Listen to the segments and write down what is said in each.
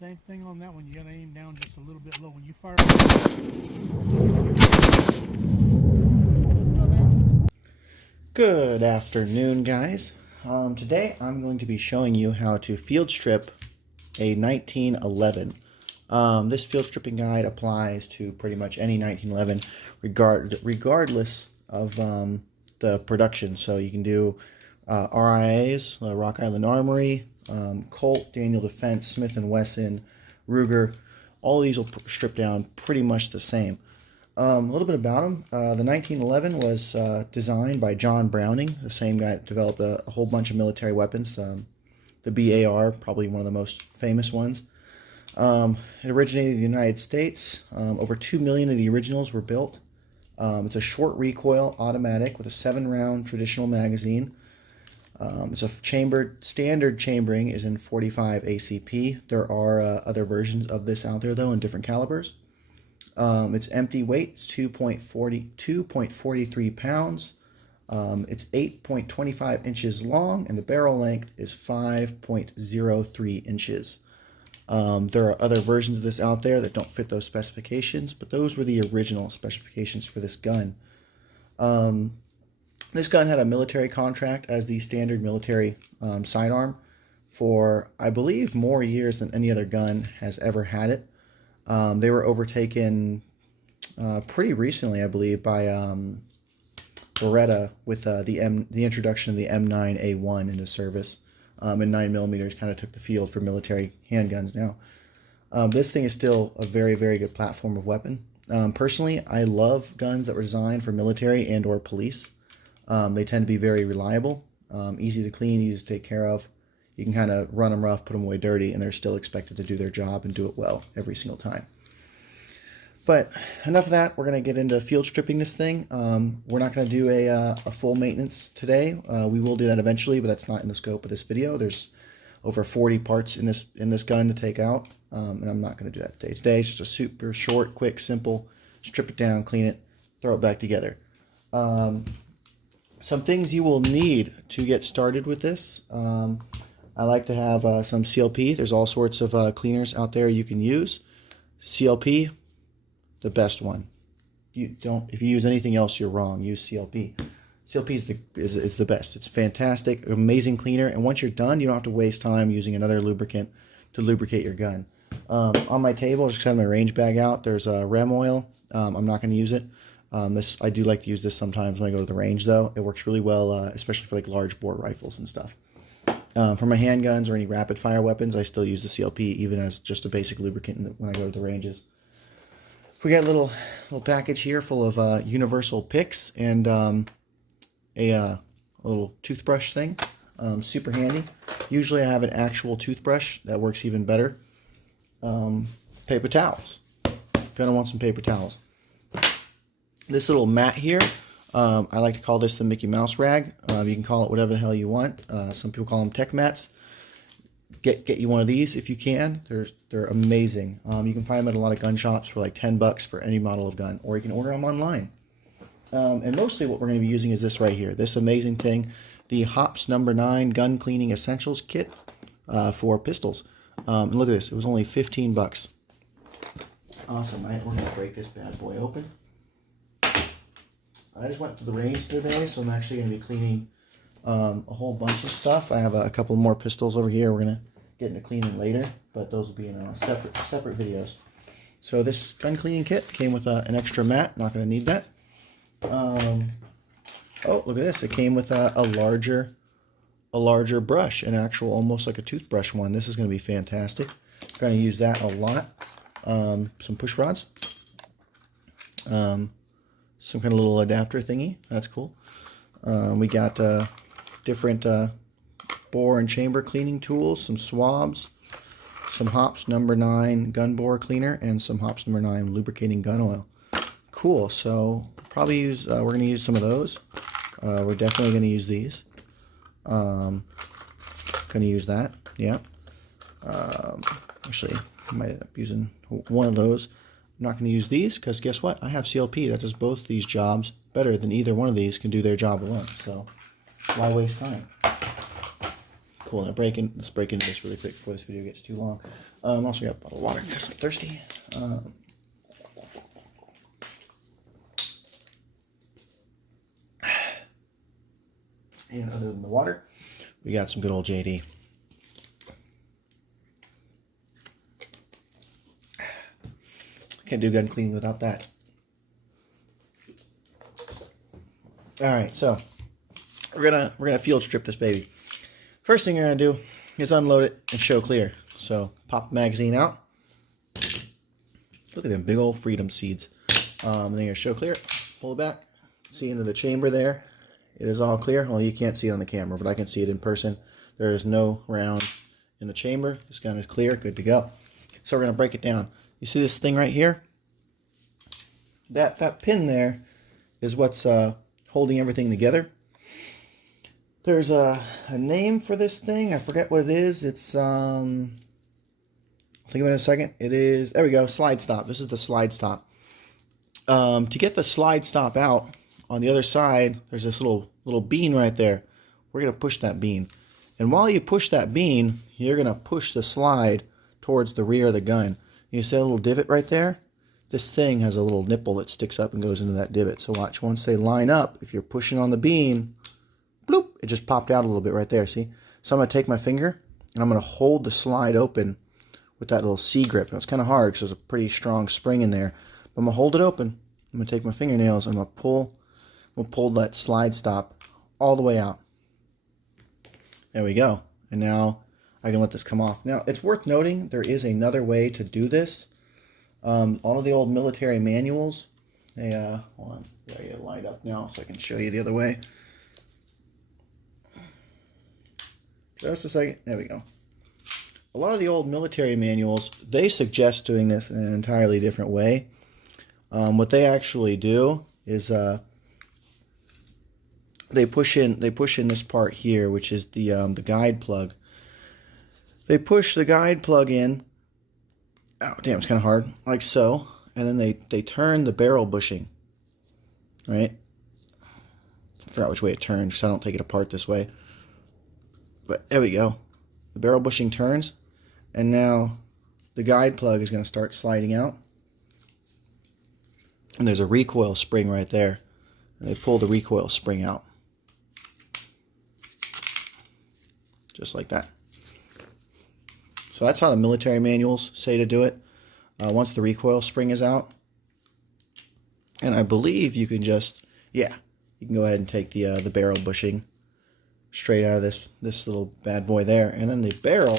Same thing on that one. You gotta aim down just a little bit low when you fire. Good afternoon, guys. Today I'm going to be showing you how to field strip a 1911. This field stripping guide applies to pretty much any 1911 regardless of the production. So you can do RIAs, Rock Island Armory, Colt, Daniel Defense, Smith & Wesson, Ruger. All these will strip down pretty much the same. A little bit about them. The 1911 was designed by John Browning, the same guy that developed a whole bunch of military weapons. The BAR, probably one of the most famous ones. It originated in the United States. Over 2 million of the originals were built. It's a short recoil automatic with a 7-round traditional magazine. It's a standard chambering is in 45 ACP. There are other versions of this out there though in different calibers. It's empty weight, it's 2.43 pounds. It's 8.25 inches long, and the barrel length is 5.03 inches. There are other versions of this out there that don't fit those specifications, but those were the original specifications for this gun. This gun had a military contract as the standard military sidearm for, I believe, more years than any other gun has ever had it. They were overtaken pretty recently, I believe, by Beretta with the introduction of the M9A1 into service. And 9mm kind of took the field for military handguns now. This thing is still a very, very good platform of weapon. Personally, I love guns that were designed for military and or police. They tend to be very reliable, easy to clean, easy to take care of. You can kind of run them rough, put them away dirty, and they're still expected to do their job and do it well every single time. But enough of that. We're going to get into field stripping this thing. We're not going to do a full maintenance today. We will do that eventually, but that's not in the scope of this video. There's over 40 parts in this gun to take out, and I'm not going to do that today. Today is just a super short, quick, simple, strip it down, clean it, throw it back together. Some things you will need to get started with this. I like to have some CLP. There's all sorts of cleaners out there you can use. CLP, the best one. If you use anything else, you're wrong. Use CLP. CLP is the best. It's fantastic, amazing cleaner. And once you're done, you don't have to waste time using another lubricant to lubricate your gun. On my table, just have my range bag out. There's Rem oil. I'm not going to use it. I do like to use this sometimes when I go to the range, though. It works really well, especially for like large bore rifles and stuff. For my handguns or any rapid fire weapons, I still use the CLP even as just a basic lubricant when I go to the ranges. We got a little package here full of universal picks and a little toothbrush thing. Super handy. Usually I have an actual toothbrush that works even better. Paper towels. Gonna want some paper towels. This little mat here, I like to call this the Mickey Mouse rag. You can call it whatever the hell you want. Some people call them tech mats. Get you one of these if you can. They're amazing. You can find them at a lot of gun shops for like $10 for any model of gun, or you can order them online. And mostly what we're going to be using is this right here, this amazing thing, the Hops No. 9 Gun Cleaning Essentials Kit for pistols. And look at this, it was only 15 bucks. Awesome. We're going to break this bad boy open. I just went to the range today, so I'm actually going to be cleaning a whole bunch of stuff. I have a couple more pistols over here. We're going to get into cleaning later, but those will be in separate videos. So this gun cleaning kit came with an extra mat. Not going to need that. Oh, look at this. It came with a larger brush, an actual almost like a toothbrush one. This is going to be fantastic. Going to use that a lot. Some push rods. Some kind of little adapter thingy. That's cool. We got different bore and chamber cleaning tools, some swabs, some Hops No. 9 gun bore cleaner, and some Hops No. 9 lubricating gun oil. Cool. So probably use. We're going to use some of those. We're definitely going to use these. Going to use that. Yeah. Actually, I might end up using one of those. I'm not going to use these because guess what? I have CLP that does both these jobs better than either one of these can do their job alone. So why waste time? Cool. Now let's break into this really quick before this video gets too long. I'm also got a bottle of water because I'm thirsty. And other than the water, we got some good old JD. Can't do gun cleaning without that. All right, so we're gonna field strip this baby. First thing you're gonna do is unload it and show clear. So pop the magazine out. Look at them big old freedom seeds. Then you're gonna show clear. Pull it back. See into the chamber there. It is all clear. Well, you can't see it on the camera, but I can see it in person. There is no round in the chamber. This gun is clear, good to go. So we're gonna break it down. You see this thing right here? That pin there is what's holding everything together. There's a name for this thing. I forget what it is. It's I'll think of it in a second. It is, there we go, slide stop. This is the slide stop. To get the slide stop out, on the other side, there's this little bean right there. We're gonna push that bean. And while you push that bean, you're gonna push the slide towards the rear of the gun. You see a little divot right there? This thing has a little nipple that sticks up and goes into that divot. So watch, once they line up, if you're pushing on the bean, bloop, it just popped out a little bit right there, see? So I'm gonna take my finger and I'm gonna hold the slide open with that little C grip. Now it's kind of hard because there's a pretty strong spring in there. But I'm gonna hold it open. I'm gonna take my fingernails and I'm gonna pull that slide stop all the way out. There we go. And now I can let this come off. Now, it's worth noting there is another way to do this. All of the old military manuals, they, hold on, I gotta get it lined up now so I can show you the other way. Just a second, there we go. A lot of the old military manuals, they suggest doing this in an entirely different way. What they actually do is they push in this part here, which is the guide plug. They push the guide plug in. Oh, damn, it's kind of hard. Like so. And then they turn the barrel bushing. Right? I forgot which way it turns, so I don't take it apart this way. But there we go. The barrel bushing turns. And now the guide plug is going to start sliding out. And there's a recoil spring right there. And they pull the recoil spring out. Just like that. So that's how the military manuals say to do it. Once the recoil spring is out. And I believe you can just, yeah, you can go ahead and take the barrel bushing straight out of this little bad boy there. And then the barrel,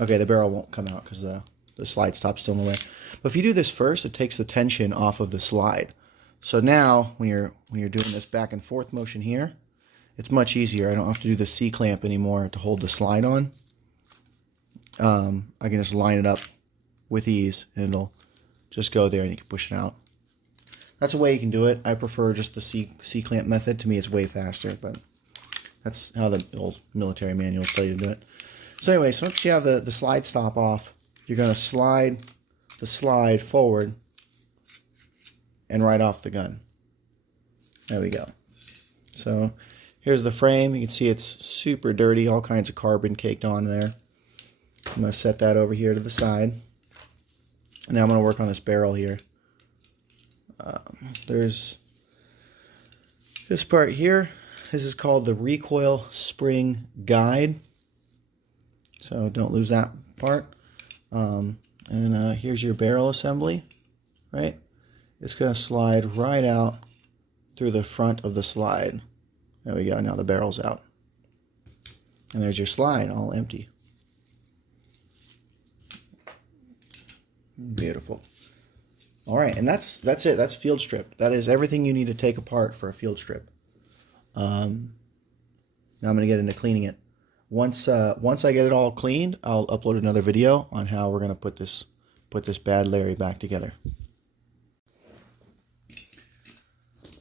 okay, the barrel won't come out because the slide stop's still in the way. But if you do this first, it takes the tension off of the slide. So now when you're doing this back and forth motion here, it's much easier. I don't have to do the C-clamp anymore to hold the slide on. I can just line it up with ease and it'll just go there and you can push it out. That's a way you can do it. I prefer just the C-clamp method. To me, it's way faster, but that's how the old military manuals tell you to do it. So anyway, so once you have the slide stop off, you're going to slide the slide forward and right off the gun. There we go. So here's the frame. You can see it's super dirty, all kinds of carbon caked on there. I'm going to set that over here to the side. And now I'm going to work on this barrel here. There's this part here. This is called the recoil spring guide. So don't lose that part. And here's your barrel assembly, right? It's going to slide right out through the front of the slide. There we go. Now the barrel's out. And there's your slide, all empty. Beautiful. All right, and that's it. That's field strip. That is everything you need to take apart for a field strip. Now I'm going to get into cleaning it. Once I get it all cleaned, I'll upload another video on how we're going to put this bad Larry back together.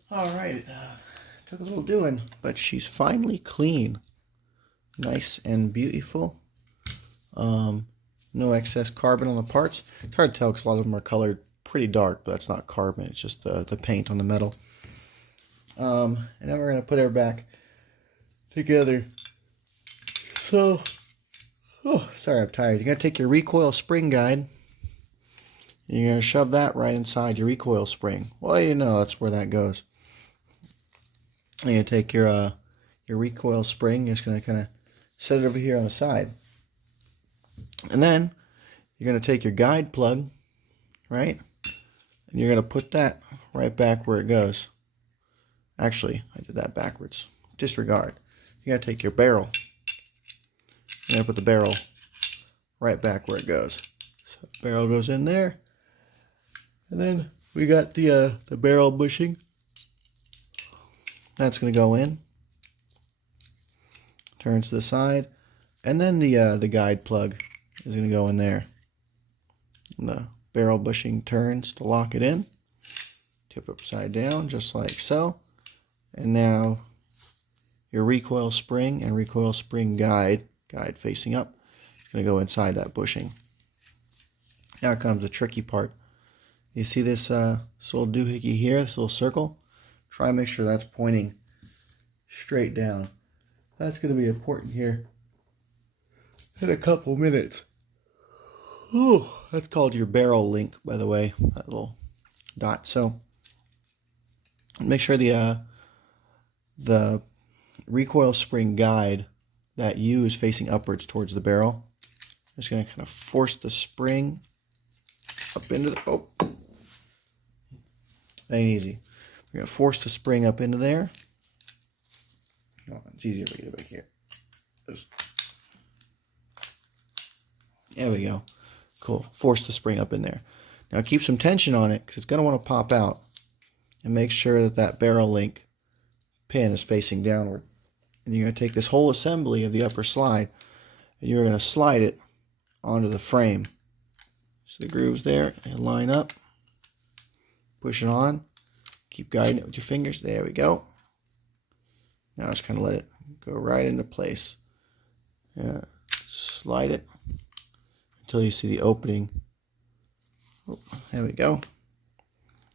All right, took a little doing, but she's finally clean, nice and beautiful. No excess carbon on the parts. It's hard to tell because a lot of them are colored pretty dark, but that's not carbon. It's just the paint on the metal. And then we're going to put her back together. So, oh, sorry, I'm tired. You gotta take your recoil spring guide. And you're gonna shove that right inside your recoil spring. Well, you know that's where that goes. And you take your recoil spring. You're just gonna kind of set it over here on the side, and then you're gonna take your guide plug, right, and you're gonna put that right back where it goes. Actually, I did that backwards. Disregard. You gotta take your barrel. You're gonna put the barrel right back where it goes. So barrel goes in there, and then we got the barrel bushing. That's gonna go in. Turns to the side, and then the guide plug is gonna go in there. And the barrel bushing turns to lock it in. Tip upside down, just like so. And now your recoil spring and recoil spring guide facing up, is going to go inside that bushing. Now comes the tricky part. You see this little doohickey here, this little circle? Try and make sure that's pointing straight down. That's going to be important here in a couple minutes. Ooh, that's called your barrel link, by the way, that little dot. So make sure the recoil spring guide, that U is facing upwards towards the barrel. Just going to kind of force the spring up into the, oh, ain't easy. We're going to force the spring up into there. Oh, it's easier to get it back here. There we go. Cool. Force the spring up in there. Now keep some tension on it because it's going to want to pop out. And make sure that that barrel link pin is facing downward. And you're going to take this whole assembly of the upper slide and you're going to slide it onto the frame. So the grooves there and line up. Push it on. Keep guiding it with your fingers. There we go. Now just kind of let it go right into place. Slide it until you see the opening. Oh, there we go.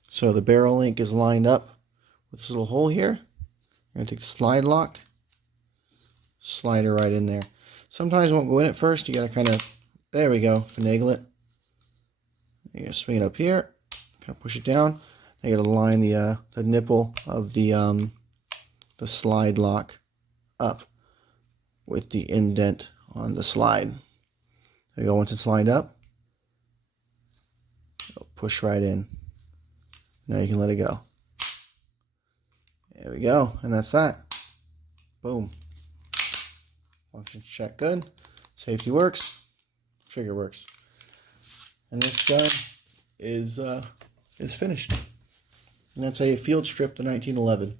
So the barrel link is lined up with this little hole here. You're going to take the slide lock, slide it right in there. Sometimes it won't go in at first. You got to kind of, there we go, finagle it. You're going to swing it up here, kind of push it down. Now you got to line the nipple of the slide lock up with the indent on the slide. There you go. Once it's lined up, it'll push right in. Now you can let it go. There we go, and that's that. Boom. Function check good. Safety works. Trigger works. And this gun is finished. And that's how you field strip the 1911.